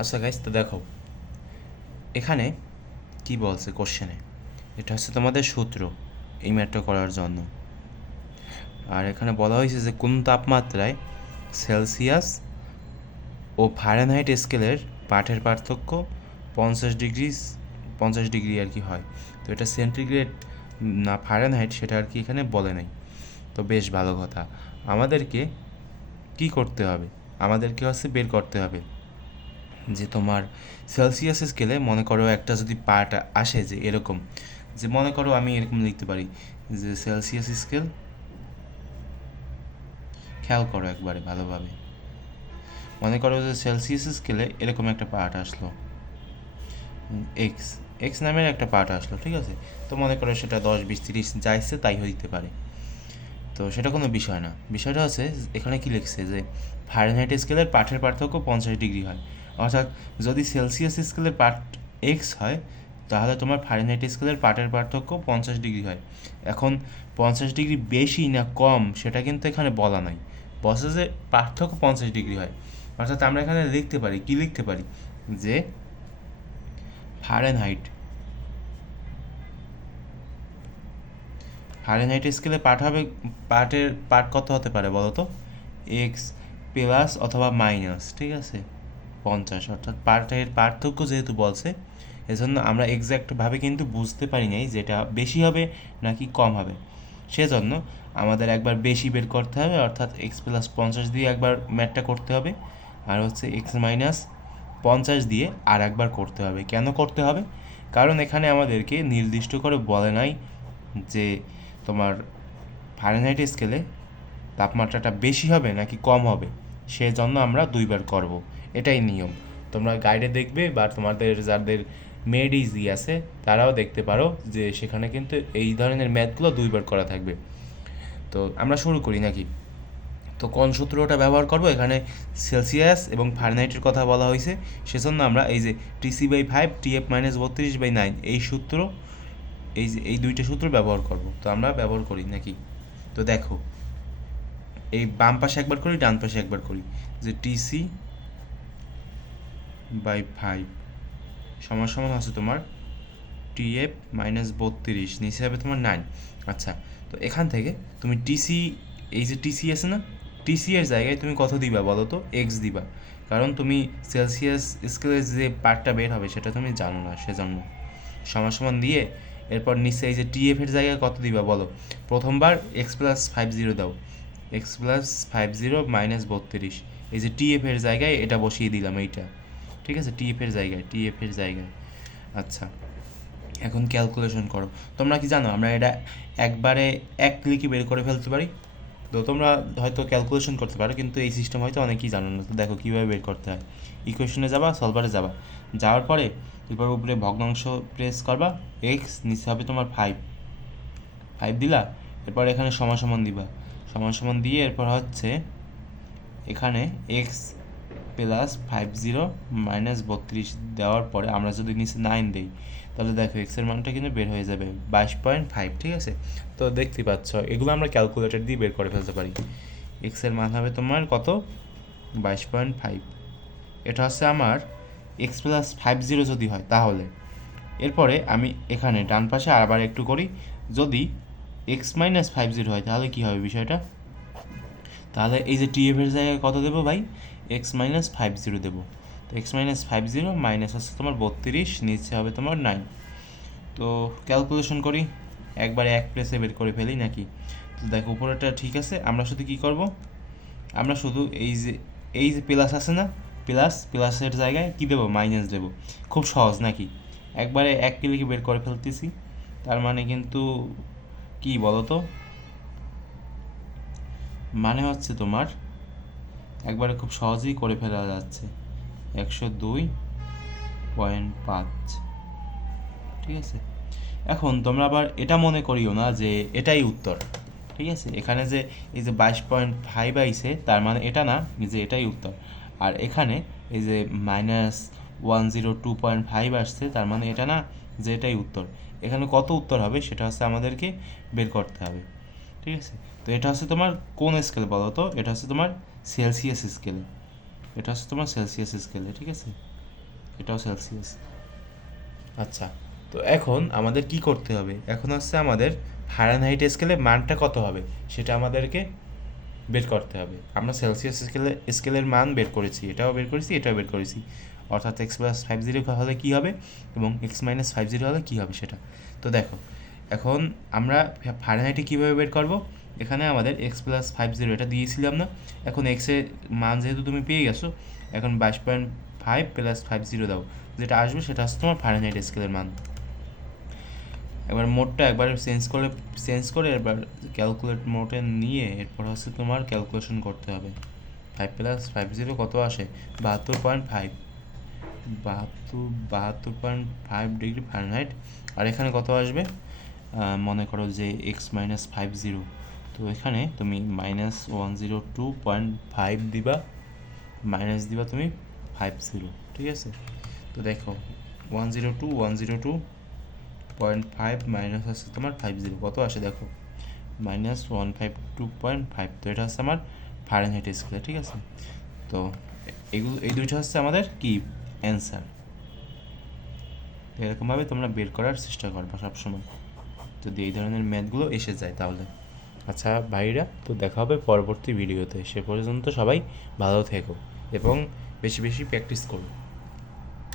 আচ্ছা গাইজ তো দেখো। এখানে কি বলছে কোশ্চেনে এটা হচ্ছে তোমাদের সূত্র এই ম্যাটটা করার জন্য। আর এখানে বলা হয়েছে যে, কোন তাপমাত্রায় সেলসিয়াস ও ফারেনহাইট স্কেলের পাঠের পার্থক্য পঞ্চাশ ডিগ্রি পঞ্চাশ ডিগ্রি আর কি হয়। তো এটা সেন্টিগ্রেড না ফারেনহাইট সেটা আর কি এখানে বলে নাই। তো বেশ ভালো কথা। আমাদেরকে কি করতে হবে? আমাদেরকে হচ্ছে বের করতে হবে। যে তোমার সেলসিয়াস স্কেলে মনে করো একটা যদি পার্ট আসে যে এরকম, যে মনে করো আমি এরকম লিখতে পারি, যে সেলসিয়াস স্কেল খেয়াল করো একবারে ভালোভাবে। মনে করো যে সেলসিয়াস স্কেলে এরকম একটা পার্ট আসলো। এক্স এক্স নামের একটা পার্ট আসলো, ঠিক আছে? তো মনে করো সেটা দশ, বিশ, তিরিশ যা ইচ্ছে তাই হইতে পারে। তো সেটা কোনো বিষয় না। বিষয়টা হচ্ছে এখানে কি লিখছে যে ফারেনহাইট স্কেলের পাঠের পার্থক্য পঞ্চাশ ডিগ্রি হয়। অর্থাৎ যদি সেলসিয়াস স্কেলের পার্ট এক্স হয়, তাহলে তোমার ফারেনহাইট স্কেলের পার্টের পার্থক্য পঞ্চাশ ডিগ্রি হয়। এখন পঞ্চাশ ডিগ্রি বেশি না কম, সেটা কিন্তু এখানে বলা নাই। বসে যে পার্থক্য পঞ্চাশ ডিগ্রি হয়। অর্থাৎ আমরা এখানে লিখতে পারি, কি লিখতে পারি? যে ফারেনহাইট ফারেনহাইট স্কেলে পাঠ হবে, পার্টের পাঠ কত হতে পারে বলো তো এক্স প্লাস অথবা মাইনাস ঠিক আছে? পঞ্চাশ, অর্থাৎ পাঠের পার্থক্য যেহেতু বলছে, এজন্য আমরা এক্স্যাক্টভাবে কিন্তু বুঝতে পারি নাই যেটা বেশি হবে নাকি কম হবে। সেজন্য আমাদের একবার বেশি বের করতে হবে, অর্থাৎ এক্স প্লাস পঞ্চাশ দিয়ে একবার ম্যাটটা করতে হবে, আর হচ্ছে এক্স মাইনাস পঞ্চাশ দিয়ে আর একবার করতে হবে। কেন করতে হবে? কারণ এখানে আমাদেরকে নির্দিষ্ট করে বলে নাই যে তোমার ফারেনহাইট স্কেলে তাপমাত্রাটা বেশি হবে নাকি কম হবে, সেজন্য আমরা দুইবার করব। এটাই নিয়ম। তোমরা গাইডে দেখবে বা তোমাদের যাদের মেড ইজি আছে, তারাও দেখতে পারো যে সেখানে কিন্তু এই ধরনের ম্যাথগুলো দুইবার করা থাকবে। তো আমরা শুরু করি নাকি? তো কোন সূত্রটা ব্যবহার করব? এখানে সেলসিয়াস এবং ফারেনহাইটের কথা বলা হয়েছে। সেজন্য আমরা এই যে TC by five TF minus বত্রিশ বাই নাইন এই সূত্র, এই যে, এই দুইটা সূত্র ব্যবহার করব। তো আমরা ব্যবহার করি নাকি? তো দেখো, এই বাম পাশে একবার করি, ডান পাশে একবার করি। যে টিসি বাই ফাইভ সমান সমান আছে তোমার টি এফ মাইনাস বত্রিশ, নিচে হবে তোমার নাইন আচ্ছা তো এখান থেকে তুমি টিসি এই যে টিসি আছে না টিসি এর জায়গায় তুমি কত দিবা বলো তো? এক্স দিবা। কারণ তুমি সেলসিয়াস স্কেলের যে পার্টটা বের হবে সেটা তুমি জানো না সেজন্য। সমান সমান দিয়ে এরপর নিচে এই যে টিএফ এর জায়গায় কত দিবা বলো? প্রথমবার এক্স প্লাস ফাইভ জিরো দাও। X plus five zero minus বত্রিশ। এই যে টিএফ এর জায়গায় এটা বসিয়ে দিলাম এইটা। ঠিক আছে? টিএফ এর জায়গায় টিএফ এর জায়গায়। আচ্ছা এখন ক্যালকুলেশন করো। তোমরা কি জানো? আমরা এটা একবারে এক ক্লিকে বের করে ফেলতে পারি। তো তোমরা হয়তো ক্যালকুলেশন করতে পারো, কিন্তু এই সিস্টেম হয়তো অনেকেই জানো না। তো দেখো কীভাবে বের করতে হয়। ইকুয়েশনে যাবা সলভারে যাবা। যাওয়ার পরে এরপর উপরে ভগ্নাংশ প্রেস করবা এক্স নিচে হবে তোমার ফাইভ ফাইভ দিলা, এরপর এখানে সমান সমান দিবা। সমান সমান দিয়ে এরপর হচ্ছে এখানে X plus five zero minus বত্রিশ দেওয়ার পরে আমরা যদি নিচে নাইন দিই, তাহলে দেখো এক্সের মানটা কিন্তু বের হয়ে যাবে বাইশ পয়েন্ট ফাইভ ঠিক আছে? তো দেখতে পাচ্ছ, এগুলো আমরা ক্যালকুলেটর দিয়ে বের করে ফেলতে পারি। এক্সের মান হবে তোমার কত? বাইশ পয়েন্ট ফাইভ এটা হচ্ছে আমার এক্স প্লাস ফাইভ জিরো যদি হয়, তাহলে। এরপরে আমি এখানে ডান পাশে আবার একটু করি। যদি এক্স মাইনাস ফাইভ জিরো হয়, তাহলে কী হবে বিষয়টা? তাহলে এই যে টিএফ এর জায়গায় কত দেবো ভাই? এক্স মাইনাস ফাইভ জিরো দেবো। তো X minus five zero minus হচ্ছে তোমার বত্রিশ, নিচে হবে তোমার নাইন তো ক্যালকুলেশন করি। একবারে এক প্লেসে বের করে ফেলি নাকি? তো দেখো উপরেটা ঠিক আছে। আমরা শুধু কি করব? আমরা শুধু এই যে এই যে প্লাস আছে না প্লাস প্লাসের জায়গায় কী দেবো? মাইনাস দেবো। খুব সহজ নাকি? একবারে এক ক্লিকে বের করে ফেলতেছি। তার মানে কিন্তু কি বলো তো মানে হচ্ছে তোমার একবারে খুব সহজেই করে ফেলা যাচ্ছে। একশো দুই পয়েন্ট পাঁচ। ঠিক আছে? এখন তোমরা আবার এটা মনে করিও না যে এটাই উত্তর। ঠিক আছে? এখানে যে এই যে বাইশ পয়েন্ট ফাইভ আইছে, তার মানে এটা না যে এটাই উত্তর। আর এখানে এই যে minus one zero two point five আসছে, তার মানে এটা না যে এটাই উত্তর। এখানে কত উত্তর হবে সেটা হচ্ছে আমাদেরকে বের করতে হবে। ঠিক আছে? তো এটা হচ্ছে তোমার কোন স্কেল বলো তো? এটা হচ্ছে তোমার সেলসিয়াস স্কেল এটা হচ্ছে তোমার সেলসিয়াস স্কেলে ঠিক আছে? এটাও সেলসিয়াস আচ্ছা তো এখন আমাদের কি করতে হবে? এখন হচ্ছে আমাদের ফারেনহাইট স্কেলে মানটা কত হবে? সেটা আমাদেরকে বের করতে হবে। আমরা সেলসিয়াস স্কেলে স্কেলের মান বের করেছি, এটাও বের করেছি, এটাও বের করেছি। অর্থাৎ এক্স প্লাস ফাইভ জিরো হলে কী হবে? এবং এক্স মাইনাস ফাইভ জিরো হলে কী হবে সেটা? তো দেখো, এখন আমরা ফারেনহাইটে কীভাবে বের করব? এখানে আমাদের এক্স প্লাস ফাইভ জিরো এটা দিয়েছিলাম না। এখন এক্সের মান যেহেতু তুমি পেয়ে গেছো, এখন বাইশ point five plus five zero দাও। যেটা আসবে সেটা হচ্ছে তোমার ফারেনহাইট স্কেলের মান। এবার মোডটা একবার চেঞ্জ করে চেঞ্জ করে এবার ক্যালকুলেট মোডে নিয়ে এরপর হচ্ছে তোমার ক্যালকুলেশন করতে হবে। ফাইভ প্লাস ফাইভ জিরো কত আসে? বাহাত্তর পয়েন্ট ফাইভ বাহাত্তর বাহাত্তর পয়েন্ট ফাইভ ডিগ্রি ফারেনহাইট আর এখানে কত আসবে? মনে করো যে এক্স মাইনাস ফাইভ জিরো তো এখানে তুমি minus one zero two point five দিবা মাইনাস দিবা তুমি ফাইভ জিরো ঠিক আছে? তো দেখো one zero two one zero two point five minus হচ্ছে তোমার ফাইভ জিরো কত আসে দেখো? Minus one five two point five তো এটা হচ্ছে আমার ফারেনহাইট স্কেলে ঠিক আছে? তো এগুলো এই দুইটা হচ্ছে আমাদের কি? অ্যান্সার এরকমভাবে তোমরা বের করার চেষ্টা করবা সবসময়, যদি এই ধরনের ম্যাথগুলো এসে যায় তাহলে। আচ্ছা ভাইরা, তো দেখা হবে পরবর্তী ভিডিওতে সে পর্যন্ত সবাই ভালো থেকো এবং বেশি বেশি প্র্যাকটিস করো।